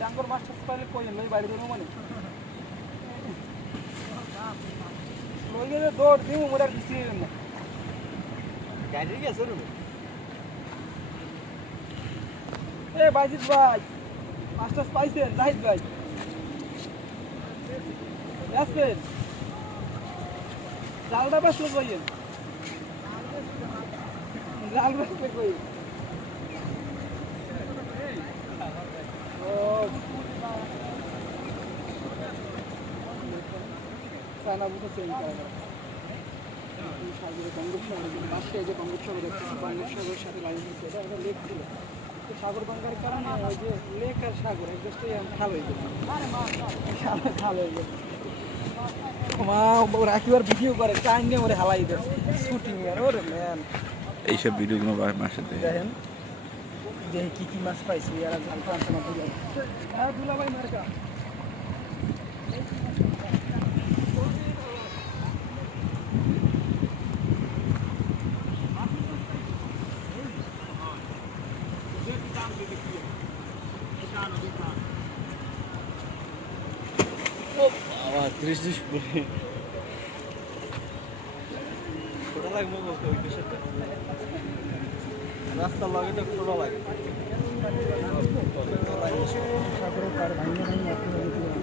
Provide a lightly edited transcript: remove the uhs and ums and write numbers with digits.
ডাঙ্গর মাছ টাছ পাইলে কই লই বাড়ি দেবো মানে লই গেলে দৌড় দিই মোর আর কিছু না গাড়ি গেছে রে এ বাজিত ভাই মাছ টাছ পাইছেন জাহিদ ভাই আসেন জালটা বেসলে কইেন জাল বেসলে কই ও সানা বুঝতে চেঞ্জ করা সাগরে বঙ্গোপসাগর বাসে যে বঙ্গোপসাগর বঙ্গোপসাগরের সাথে লাইন হচ্ছে এটা একটা লেক ছিল তো সাগর গঙ্গার কারণে ওই যে লেক আর সাগর এক জাস্টই খাল হয়ে গেছে খাল হয়ে গেছে মা ওরা একবার ভিডিও করে টাইনে ওরে হালাই দেয় শুটিং আর ওরে ম্যান এইসব ভিডিওগুলো মাসে দেখেন যে কি কি মাছ পাইছি আর জাল পাঁচটা না দুলা হ্যাঁ দুলা ভাই মার্কা আমার 30 পরে ছোটা লাগবে বলতে ওই বিষয়টা রাস্তার লাগে তো ছোটা লাগে সাগরের পার ভাঙিয়ে ভাঙিয়ে